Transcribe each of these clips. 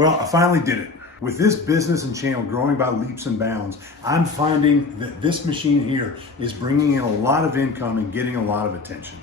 Well, I finally did it. With this business and channel growing by leaps and bounds, I'm finding that this machine here is bringing in a lot of income and getting a lot of attention.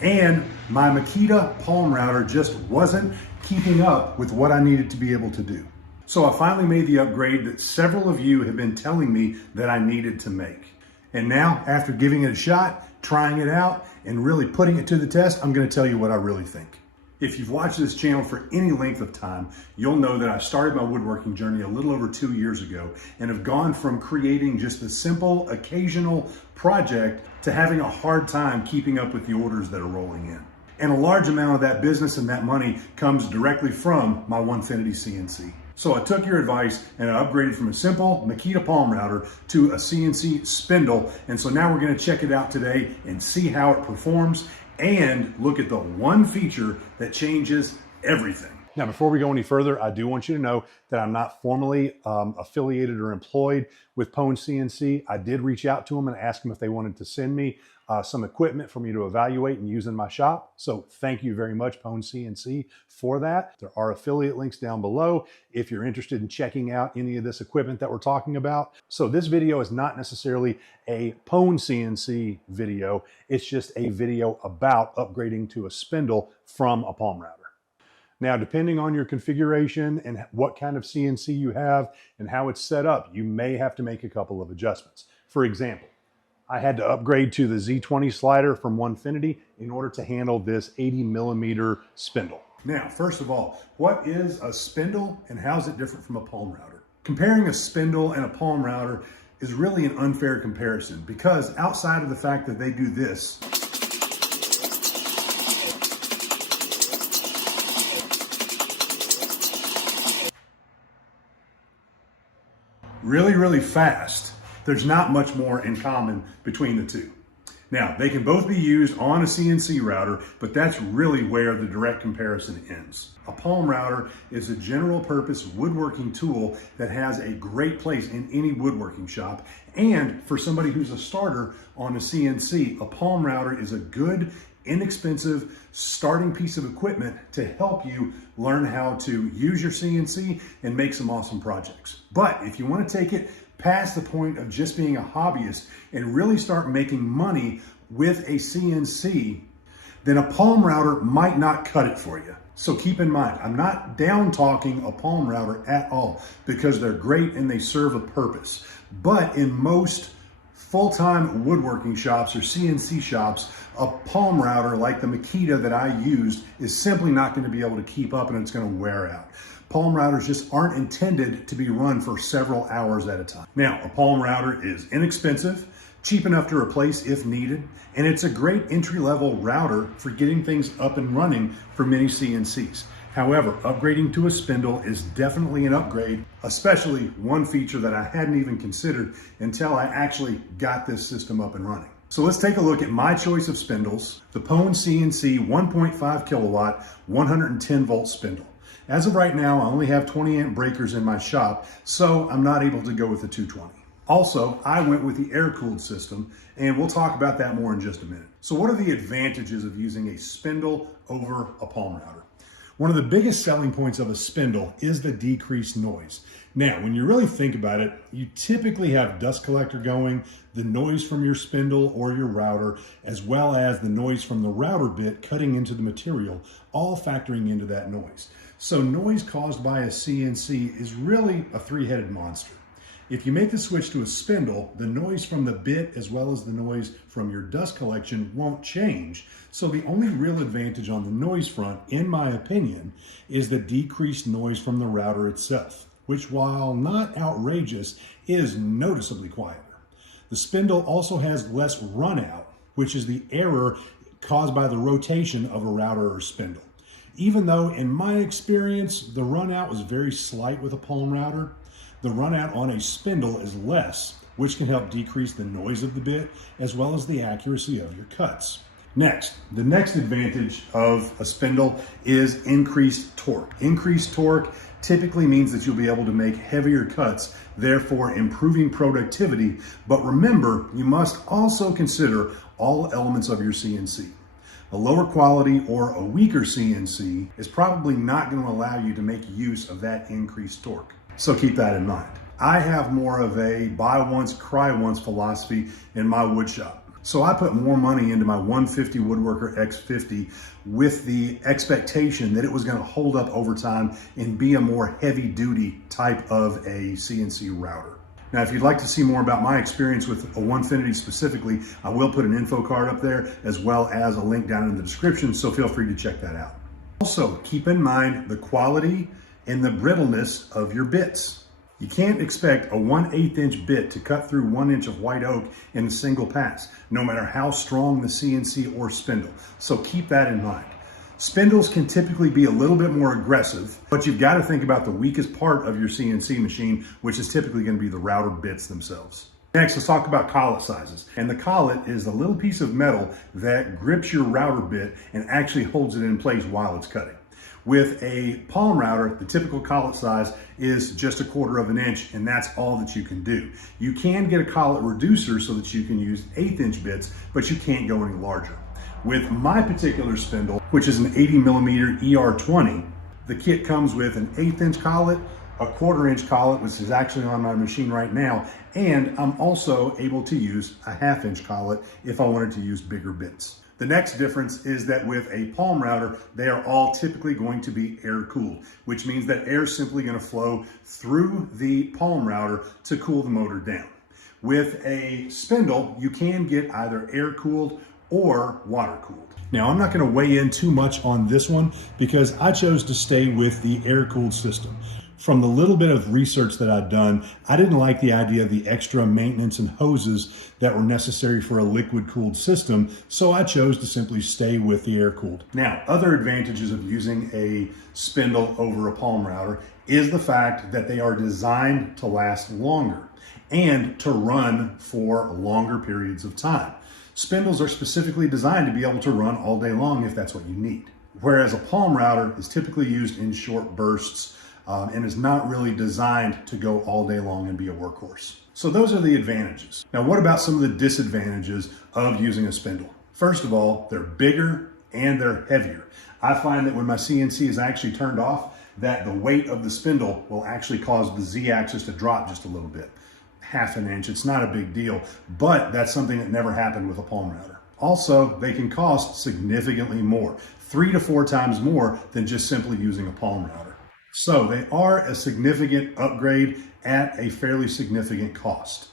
And my Makita palm router just wasn't keeping up with what I needed to be able to do. So I finally made the upgrade that several of you have been telling me that I needed to make. And now, after giving it a shot, trying it out, and really putting it to the test, I'm gonna tell you what I really think. If you've watched this channel for any length of time, you'll know that I started my woodworking journey a little over 2 years ago and have gone from creating just a simple, occasional project to having a hard time keeping up with the orders that are rolling in. And a large amount of that business and that money comes directly from my Onefinity CNC. So I took your advice and I upgraded from a simple Makita palm router to a CNC Spindle. And so now we're gonna check it out today and see how it performs and look at the one feature that changes everything. Now, before we go any further, I do want you to know that I'm not formally affiliated or employed with PWNCNC. I did reach out to them and ask them if they wanted to send me some equipment for me to evaluate and use in my shop. So thank you very much, PWNCNC, for that. There are affiliate links down below if you're interested in checking out any of this equipment that we're talking about. So this video is not necessarily a PWNCNC video. It's just a video about upgrading to a spindle from a palm router. Now, depending on your configuration and what kind of CNC you have and how it's set up, you may have to make a couple of adjustments. For example, I had to upgrade to the Z20 slider from Onefinity in order to handle this 80mm spindle. Now, first of all, what is a spindle and how is it different from a palm router? Comparing a spindle and a palm router is really an unfair comparison because outside of the fact that they do this, really fast, there's not much more in common between the two. Now, they can both be used on a CNC router, but that's really where the direct comparison ends. A palm router is a general purpose woodworking tool that has a great place in any woodworking shop. And for somebody who's a starter on a CNC, a palm router is a good, inexpensive starting piece of equipment to help you learn how to use your CNC and make some awesome projects. But if you want to take it past the point of just being a hobbyist and really start making money with a CNC, then a palm router might not cut it for you. So keep in mind, I'm not down talking a palm router at all because they're great and they serve a purpose. But in most full-time woodworking shops or CNC shops, a palm router like the Makita that I used is simply not going to be able to keep up and it's going to wear out. Palm routers just aren't intended to be run for several hours at a time. Now, a palm router is inexpensive, cheap enough to replace if needed, and it's a great entry-level router for getting things up and running for many CNCs. However, upgrading to a spindle is definitely an upgrade, especially one feature that I hadn't even considered until I actually got this system up and running. So let's take a look at my choice of spindles, the PWNCNC 1.5 kilowatt, 110 volt spindle. As of right now, I only have 20 amp breakers in my shop, so I'm not able to go with the 220. Also, I went with the air-cooled system, and we'll talk about that more in just a minute. So what are the advantages of using a spindle over a palm router? One of the biggest selling points of a spindle is the decreased noise. Now, when you really think about it, you typically have dust collector going, the noise from your spindle or your router, as well as the noise from the router bit cutting into the material, all factoring into that noise. So noise caused by a CNC is really a three-headed monster. If you make the switch to a spindle, the noise from the bit as well as the noise from your dust collection won't change. So the only real advantage on the noise front, in my opinion, is the decreased noise from the router itself, which while not outrageous, is noticeably quieter. The spindle also has less run out, which is the error caused by the rotation of a router or spindle. Even though in my experience, the run out was very slight with a palm router, the run out on a spindle is less, which can help decrease the noise of the bit as well as the accuracy of your cuts. Next, the next advantage of a spindle is increased torque. Increased torque typically means that you'll be able to make heavier cuts, therefore improving productivity. But remember, you must also consider all elements of your CNC. A lower quality or a weaker CNC is probably not going to allow you to make use of that increased torque. So keep that in mind. I have more of a buy once, cry once philosophy in my wood shop. So I put more money into my Onefinity Woodworker X50 with the expectation that it was going to hold up over time and be a more heavy duty type of a CNC router. Now, if you'd like to see more about my experience with a Onefinity specifically, I will put an info card up there as well as a link down in the description, so feel free to check that out. Also, keep in mind the quality and the brittleness of your bits. You can't expect a 1/8 inch bit to cut through 1 inch of white oak in a single pass, no matter how strong the CNC or spindle. So keep that in mind. Spindles can typically be a little bit more aggressive, but you've got to think about the weakest part of your CNC machine, which is typically going to be the router bits themselves. Next, let's talk about collet sizes. And the collet is a little piece of metal that grips your router bit and actually holds it in place while it's cutting. With a palm router, the typical collet size is just 1/4 inch, and that's all that you can do. You can get a collet reducer so that you can use 1/8 inch bits, but you can't go any larger. With my particular spindle, which is an 80mm ER20, the kit comes with an 1/8 inch collet, a 1/4 inch collet, which is actually on my machine right now, and I'm also able to use a 1/2 inch collet if I wanted to use bigger bits. The next difference is that with a palm router, they are all typically going to be air cooled, which means that air is simply going to flow through the palm router to cool the motor down. With a spindle, you can get either air cooled or water cooled. Now, I'm not going to weigh in too much on this one because I chose to stay with the air cooled system. From the little bit of research that I'd done, I didn't like the idea of the extra maintenance and hoses that were necessary for a liquid cooled system, so I chose to simply stay with the air cooled. Now, other advantages of using a spindle over a palm router is the fact that they are designed to last longer and to run for longer periods of time. Spindles are specifically designed to be able to run all day long if that's what you need. Whereas a palm router is typically used in short bursts and is not really designed to go all day long and be a workhorse. So those are the advantages. Now, what about some of the disadvantages of using a spindle? First of all, they're bigger and they're heavier. I find that when my CNC is actually turned off, that the weight of the spindle will actually cause the Z-axis to drop just a little bit. 1/2 inch, it's not a big deal, but that's something that never happened with a palm router. Also, they can cost significantly more, 3 to 4 times more than just simply using a palm router. So they are a significant upgrade at a fairly significant cost.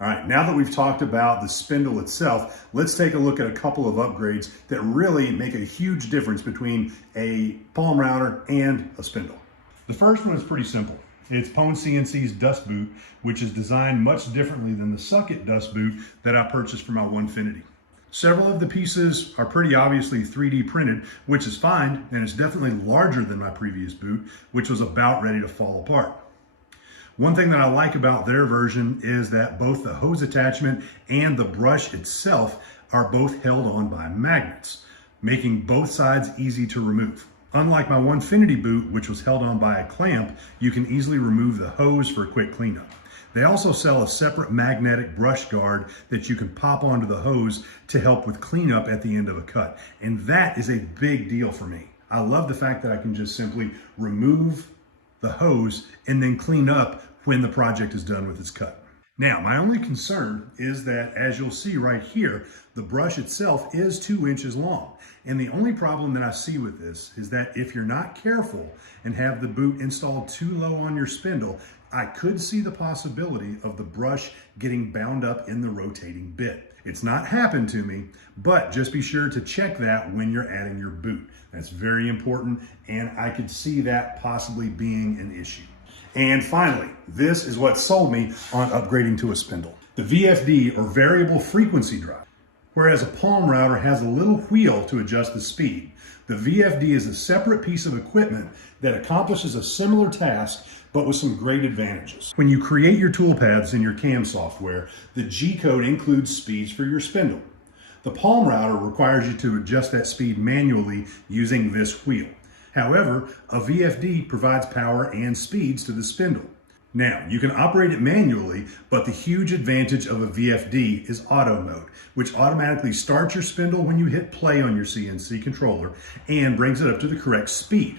All right, now that we've talked about the spindle itself, let's take a look at a couple of upgrades that really make a huge difference between a palm router and a spindle. The first one is pretty simple. It's PWNCNC's dust boot, which is designed much differently than the Sucket dust boot that I purchased for my Onefinity. Several of the pieces are pretty obviously 3D printed, which is fine, and it's definitely larger than my previous boot, which was about ready to fall apart. One thing that I like about their version is that both the hose attachment and the brush itself are both held on by magnets, making both sides easy to remove. Unlike my Onefinity boot, which was held on by a clamp, you can easily remove the hose for a quick cleanup. They also sell a separate magnetic brush guard that you can pop onto the hose to help with cleanup at the end of a cut. And that is a big deal for me. I love the fact that I can just simply remove the hose and then clean up when the project is done with its cut. Now, my only concern is that, as you'll see right here, the brush itself is 2 inches long. And the only problem that I see with this is that if you're not careful and have the boot installed too low on your spindle, I could see the possibility of the brush getting bound up in the rotating bit. It's not happened to me, but just be sure to check that when you're adding your boot. That's very important, and I could see that possibly being an issue. And finally, this is what sold me on upgrading to a spindle. The VFD, or variable frequency drive. Whereas a palm router has a little wheel to adjust the speed, the VFD is a separate piece of equipment that accomplishes a similar task, but with some great advantages. When you create your toolpaths in your CAM software, the G-code includes speeds for your spindle. The palm router requires you to adjust that speed manually using this wheel. However, a VFD provides power and speeds to the spindle. Now, you can operate it manually, but the huge advantage of a VFD is auto mode, which automatically starts your spindle when you hit play on your CNC controller and brings it up to the correct speed.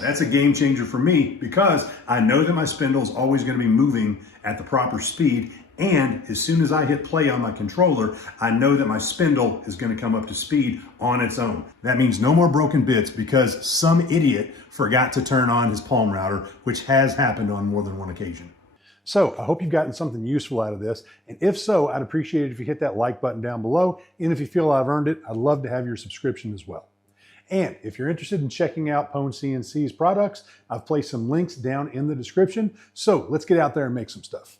That's a game changer for me because I know that my spindle is always going to be moving at the proper speed, and as soon as I hit play on my controller, I know that my spindle is going to come up to speed on its own. That means no more broken bits because some idiot forgot to turn on his palm router, which has happened on more than one occasion. So I hope you've gotten something useful out of this, and if so, I'd appreciate it if you hit that like button down below, and if you feel I've earned it, I'd love to have your subscription as well. And if you're interested in checking out PWNCNC's products, I've placed some links down in the description. So let's get out there and make some stuff.